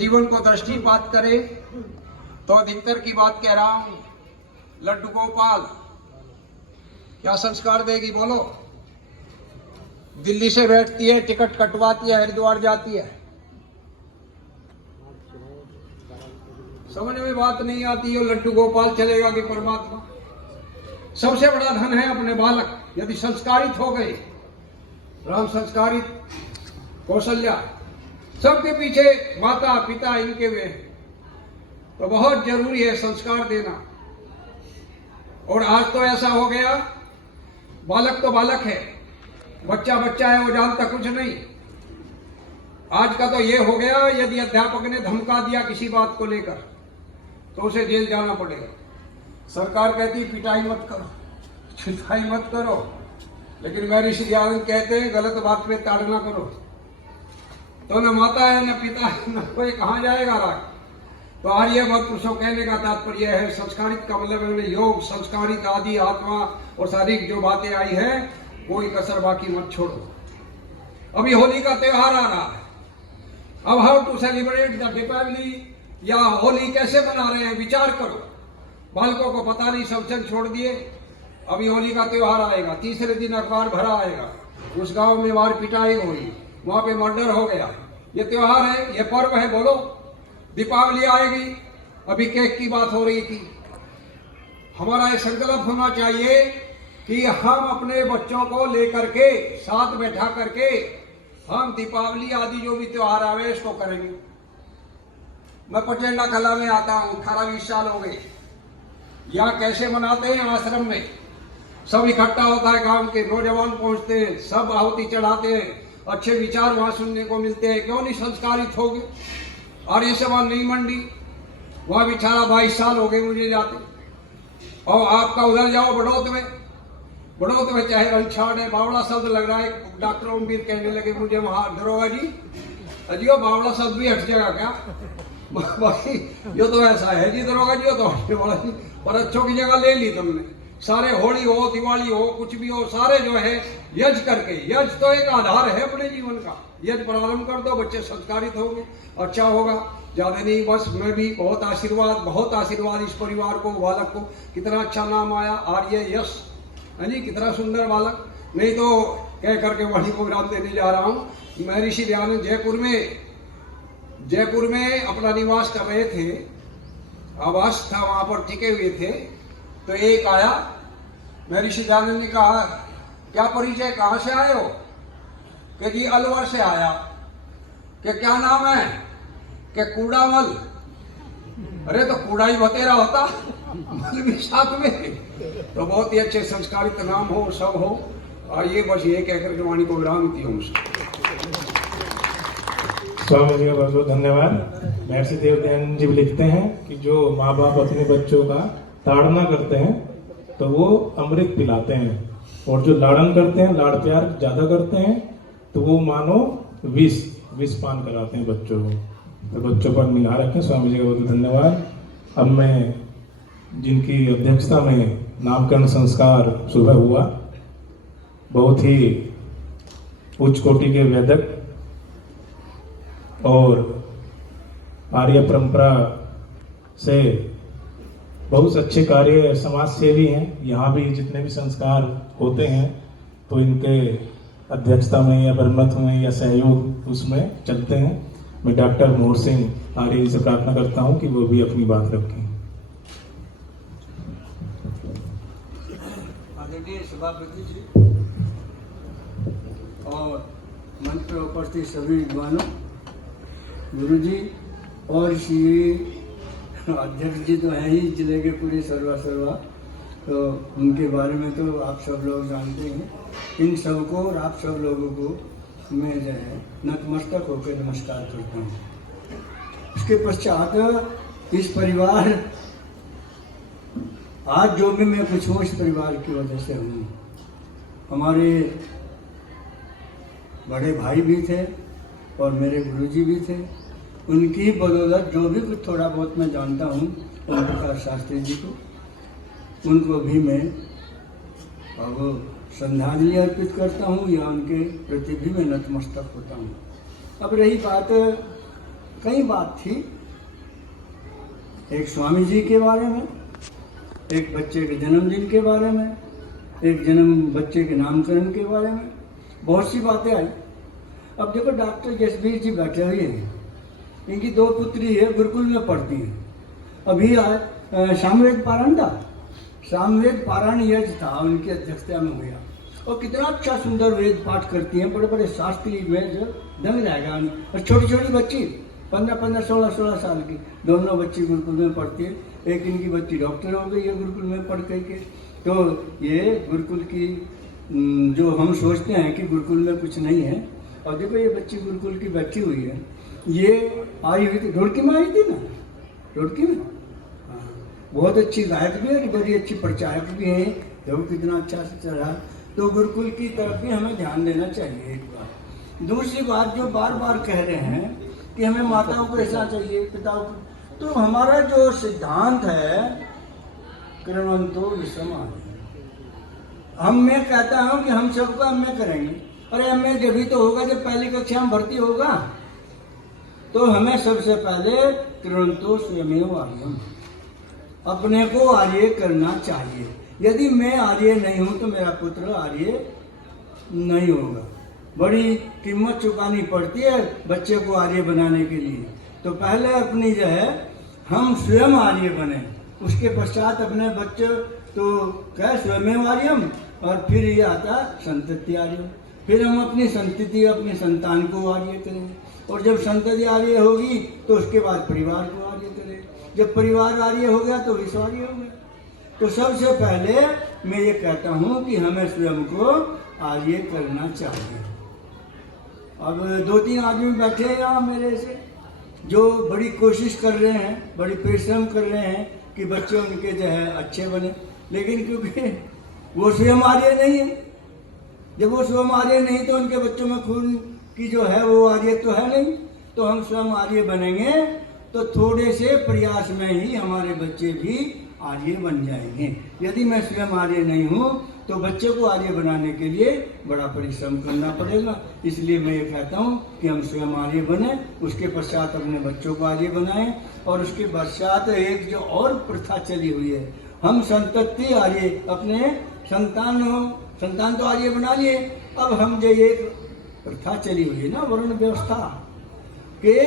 जीवन को दृष्टिपात करे तो अधिकतर की बात कह रहा हूं। लड्डू गोपाल क्या संस्कार देगी बोलो? दिल्ली से बैठती है, टिकट कटवाती है, हरिद्वार जाती है, समझ में बात नहीं आती है लड्डू गोपाल चलेगा कि परमात्मा। सबसे बड़ा धन है अपने बालक, यदि संस्कारित हो गए, राम संस्कारित, कौशल्या, सबके पीछे माता पिता इनके वे, तो बहुत जरूरी है संस्कार देना। और आज तो ऐसा हो गया, बालक तो बालक है, बच्चा बच्चा है, वो जानता कुछ नहीं। आज का तो ये हो गया, यदि अध्यापक ने धमका दिया किसी बात को लेकर तो उसे जेल जाना पड़ेगा। सरकार कहती पिटाई मत करो, छिटाई मत करो, लेकिन मेरी श्री आनंद कहते हैं गलत बात पे ताड़ना करो तो न माता है न पिता है, न कोई कहाँ जाएगा राग। तो आर्य मत पुरुषों कहने का तात्पर्य है संस्कारित का मतलब है योग, संस्कारित आदि आत्मा और शारीरिक जो बातें आई है कोई कसर बाकी मत छोड़ो। अभी होली का त्योहार आ रहा है, अब how to celebrate the Deepavali या होली कैसे मना रहे हैं विचार करो। बालकों को पता नहीं, सब जन छोड़ दिए। अभी होली का त्योहार आएगा, तीसरे दिन अखबार भरा आएगा, उस गांव में मार पिटाई हुई, वहां पे मर्डर हो गया। ये त्योहार है, ये पर्व है, बोलो। दीपावली आएगी, अभी केक की बात हो रही थी। हमारा ये संकल्प होना चाहिए कि हम अपने बच्चों को लेकर के साथ बैठा करके हम दीपावली आदि जो भी त्योहार आवे इसको करेंगे। मैं पटेंडा कला में आता हूँ, 18-20 साल हो गए। यहाँ कैसे मनाते हैं, आश्रम में सब इकट्ठा होता है, गांव के नौजवान पहुंचते हैं, सब आहुति चढ़ाते हैं, अच्छे विचार वहां सुनने को मिलते हैं। क्यों नहीं संस्कारित हो गए? आर्य सभा नई मंडी, वहां भी 18-22 साल हो गए मुझे जाते। और आपका उधर जाओ बड़ौत में चाहे रंछाड़ है, बावड़ा शब्द लग रहा है, डॉक्टर ओमवीर कहने लगे मुझे वहां दरोगा जी अजियो बावड़ा शब्द भी हट जाएगा क्या? भाई यो तो ऐसा है जी दरोगा जी, तो हटने पर अच्छों की जगह ले ली तुमने। सारे होली हो, दिवाली हो, कुछ भी हो, सारे जो है यज्ञ करके, यज्ञ तो एक आधार है अपने जीवन का, यज्ञ प्रारंभ कर दो, बच्चे संस्कारित होंगे, अच्छा होगा। ज्यादा नहीं, बस मैं भी बहुत आशीर्वाद इस परिवार को, बालक को। कितना अच्छा नाम आया, आर्य यश है जी, कितना सुंदर बालक। नहीं तो कह करके वही प्रोग्राम देने जा रहा हूँ। मैं ऋषि दयानंद जयपुर में अपना निवास कर रहे थे, आवास था वहां पर, टिके हुए थे। तो एक आया, मैं ऋषि दयानंद ने कहा क्या परिचय, कहाँ से आए हो? कि जी अलवर से आया। कि क्या नाम है? कि कूड़ामल। अरे तो कूड़ा ही बतेरा होता, मल भी साथ में। तो बहुत ही अच्छे संस्कारित नाम हो, सब हो। और ये बस ये कहकर के वाणी को विराम दी हूँ। स्वामी जी का बहुत बहुत धन्यवाद। महर्षि देवदयानंद जी लिखते हैं कि जो माँ बाप अपने बच्चों का ताड़ना करते हैं तो वो अमृत पिलाते हैं, और जो लाड़न करते हैं, लाड़ प्यार ज्यादा करते हैं, तो वो मानो विष पान कराते हैं बच्चों को। तो बच्चों पर निगाह रखें। स्वामी जी का बहुत धन्यवाद। अब मैं जिनकी अध्यक्षता में नामकरण संस्कार सुबह हुआ, बहुत ही उच्च कोटि के वैदक और आर्य परंपरा से बहुत अच्छे कार्य, समाज सेवी हैं। यहाँ भी जितने भी संस्कार होते हैं तो इनके अध्यक्षता में या बरमत में या सहयोग उसमें चलते हैं। मैं डॉक्टर मोहर सिंह आर्य जी से प्रार्थना करता हूँ कि वो भी अपनी बात रखें। आदरणीय सभापति जी और मंच पर उपस्थित सभी विद्वानों, गुरु जी और श्री अध्यक्ष जी तो हैं ही जिले के पूरे सर्वा, तो उनके बारे में तो आप सब लोग जानते हैं। इन सबको और आप सब लोगों को मैं जो है नतमस्तक होकर नमस्कार करता हूँ। इसके पश्चात इस परिवार, आज जो भी मैं कुछ हूँ इस परिवार की वजह से हूँ। हमारे बड़े भाई भी थे और मेरे गुरुजी भी थे, उनकी बदौलत जो भी कुछ थोड़ा बहुत मैं जानता हूँ ओम प्रकाश शास्त्री जी को, उनको भी मैं अब श्रद्धांजलि अर्पित करता हूँ या उनके प्रति भी मैं नतमस्तक होता हूँ। अब रही बात कई बात थी, एक स्वामी जी के बारे में, एक बच्चे के जन्मदिन के बारे में, एक बच्चे के नामकरण के बारे में, बहुत सी बातें आई। अब देखो डॉक्टर जसबीर जी बैठे हुए हैं, इनकी 2 पुत्री है, गुरुकुल में पढ़ती हैं। अभी आज सामवेद पारायण था, सामवेद पारायण यज्ञ था, उनकी अध्यक्षता में हुआ, और कितना अच्छा सुंदर वेद पाठ करती हैं, बड़े बड़े शास्त्री में जो दंग रहेगा। और छोटी छोटी बच्ची 15-15, 16-16 साल की दोनों बच्ची गुरुकुल में पढ़ती है। एक इनकी बच्ची डॉक्टर हो गई है गुरुकुल में पढ़ करके। तो ये गुरुकुल की जो हम सोचते हैं कि गुरुकुल में कुछ नहीं है, और देखो ये बच्ची गुरुकुल की बैठी हुई है। ये आई हुई थी, रुड़की में आई थी ना, रुड़की में। हाँ, बहुत अच्छी गायक भी है, बड़ी अच्छी प्रचारक भी है, देखो कितना अच्छा से चला। तो गुरुकुल की तरफ भी हमें ध्यान देना चाहिए एक बार। दूसरी बात जो बार बार कह रहे हैं कि हमें माताओं को ऐसा चाहिए, पिताओं को, तो हमारा जो सिद्धांत है कृण्वन्तो विषम, मैं कहता हूं कि हम सबका एमए करेंगे। अरे एमए जब तो होगा जब पहली कक्षा में भर्ती होगा। तो हमें सबसे पहले कृण्वन्तो स्वयमेव आर्यम, अपने को आर्य करना चाहिए। यदि मैं आर्य नहीं हूं तो मेरा पुत्र आर्य नहीं होगा। बड़ी कीमत चुकानी पड़ती है बच्चे को आर्य बनाने के लिए। तो पहले अपनी जो है हम स्वयं आर्य बने, उसके पश्चात अपने बच्चे तो क्या स्वयं आर्यम, और फिर ये आता संतति आर्यम। फिर हम अपनी संतति, अपनी संतान को आर्य करेंगे, और जब संतति आर्य होगी तो उसके बाद परिवार को आर्य करेंगे। जब परिवार आर्य हो गया तो विश्व आर्य हो गया। तो सबसे पहले मैं ये कहता हूँ कि हमें स्वयं को आर्य करना चाहिए। अब 2-3 आदमी बैठे हैं यहाँ मेरे से, जो बड़ी कोशिश कर रहे हैं, बड़ी परिश्रम कर रहे हैं कि बच्चे उनके जो है अच्छे बने, लेकिन क्योंकि वो स्वयं आर्य नहीं है। जब वो स्वयं आर्य नहीं तो उनके बच्चों में खून की जो है वो आर्य तो है नहीं। तो हम स्वयं आर्य बनेंगे तो थोड़े से प्रयास में ही हमारे बच्चे भी आर्य बन जाएंगे। यदि मैं स्वयं आर्य नहीं हूँ तो बच्चे को आर्य बनाने के लिए बड़ा परिश्रम करना पड़ेगा। इसलिए मैं ये कहता हूँ कि हम स्वयं आर्य बने, उसके पश्चात अपने बच्चों को आर्य बनाएं। और उसके पश्चात एक जो और प्रथा चली हुई है, हम संतति आर्य, अपने संतान तो आर्य बना लिए। अब हम जो ये प्रथा चली हुई है ना, वर्ण व्यवस्था के,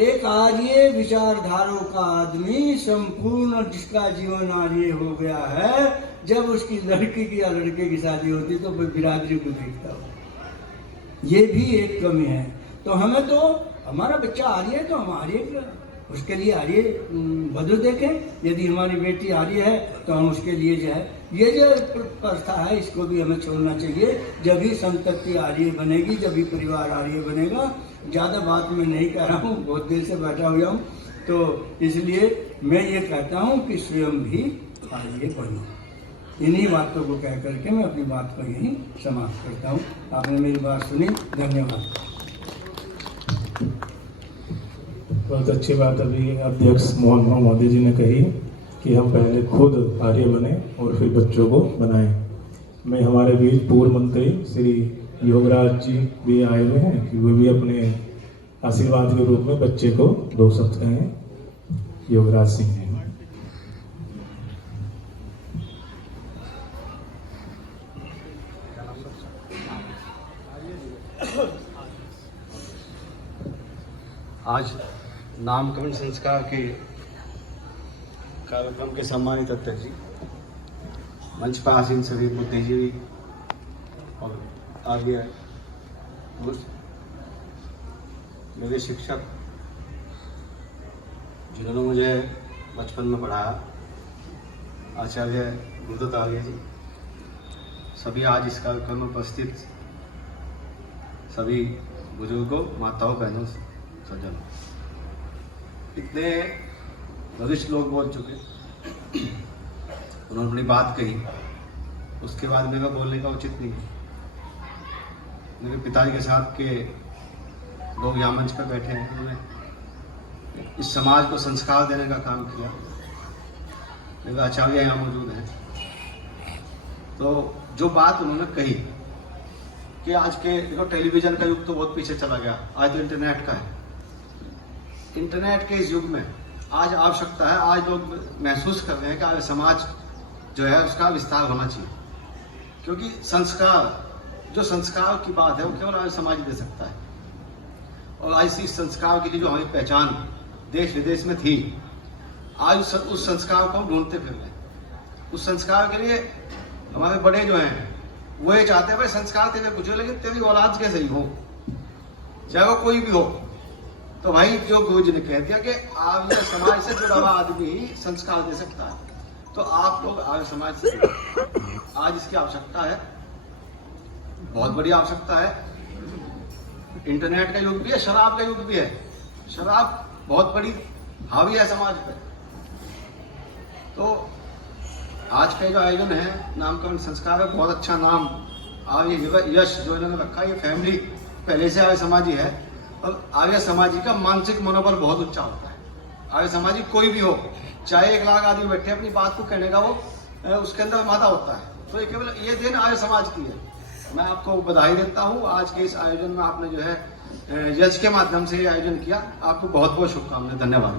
एक आर्य विचारधारों का आदमी संपूर्ण जिसका जीवन आर्य हो गया है, जब उसकी लड़की की या लड़के की शादी होती तो बिरादरी को देखता हो। ये भी एक कमी है। तो हमें तो हमारा बच्चा आर्य है तो हम आर्य, उसके लिए आर्य वधू देखें। यदि हमारी बेटी आर्य है तो हम उसके लिए जो है ये जो प्रथा है इसको भी हमें छोड़ना चाहिए। जब भी संतति आर्य बनेगी, जब भी परिवार आर्य बनेगा। ज़्यादा बात मैं नहीं कर रहा हूँ, बहुत देर से बैठा हुआ हूँ, तो इसलिए मैं ये कहता हूँ कि स्वयं भी आर्य बनो। इन्हीं बातों को कह करके मैं अपनी बात को यहीं समाप्त करता हूँ। आपने मेरी बात सुनी, धन्यवाद। बहुत अच्छी बात अभी अध्यक्ष मोहन मोदी जी ने कही कि हम पहले खुद आर्य बने और फिर बच्चों को बनाएं। मैं हमारे बीच पूर्व मंत्री श्री योगराज जी भी आए हुए हैं कि वे भी अपने आशीर्वाद के रूप में बच्चे को 2 शब्द कहें। योगराज सिंह जी। आज नामकरण संस्कार के कार्यक्रम के सम्मानित अध्यक्ष जी, मंच पर आसीन सभी बुद्धिजीवी और आगे मेरे शिक्षक जिन्होंने मुझे बचपन में पढ़ाया, आचार्य गुरुदत्त आर्य जी, सभी आज इस कार्यक्रम में उपस्थित सभी बुजुर्गों, माताओं, बहनों, सज्जनों, इतने वरिष्ठ लोग बोल चुके, उन्होंने अपनी बात कही, उसके बाद मेरा बोलने का उचित नहीं है। मेरे पिताजी के साथ के लोग यहाँ मंच पर बैठे हैं, उन्होंने इस समाज को संस्कार देने का काम किया। मेरे आचार्य यहाँ मौजूद हैं। तो जो बात उन्होंने कही कि आज के देखो टेलीविज़न का युग तो बहुत पीछे चला गया, आज तो इंटरनेट का है। इंटरनेट के इस युग में आज आवश्यकता है, आज लोग महसूस कर रहे हैं कि आर्य समाज जो है उसका विस्तार होना चाहिए, क्योंकि संस्कार, जो संस्कार की बात है वो केवल आर्य समाज दे सकता है। और ऐसी संस्कार के लिए जो हमारी पहचान देश विदेश में थी, आज उस संस्कार को हम ढूंढते फिर रहे हैं। उस संस्कार के लिए हमारे बड़े जो हैं वो ये चाहते हैं भाई संस्कार तेरे कुछ हो, लेकिन तेरी औलाद कैसे ही हो, चाहे वो कोई भी हो। तो भाई जो गुरु जी ने कह दिया कि आर्य समाज से जुड़ा हुआ आदमी ही संस्कार दे सकता है, तो आप लोग आर्य समाज से आज इसकी आवश्यकता है, बहुत बड़ी आवश्यकता है। इंटरनेट का युग भी है, शराब का युग भी है, शराब बहुत बड़ी हावी है समाज पे। तो आज का जो आयोजन है नामकरण संस्कार है, बहुत अच्छा नाम आर्य यश जो इन्होंने रखा, ये फैमिली पहले से आर्य समाजी है और आर्य समाजी का मानसिक मनोबल बहुत ऊंचा होता है। आर्य समाजी कोई भी हो, चाहे 1 लाख आदमी बैठे, अपनी बात को कहने का वो उसके अंदर मादा होता है। तो ये केवल ये दिन आर्य समाज की है। मैं आपको बधाई देता हूँ, आज के इस आयोजन में आपने जो है यश के माध्यम से ये आयोजन किया, आपको बहुत बहुत शुभकामनाएं, धन्यवाद।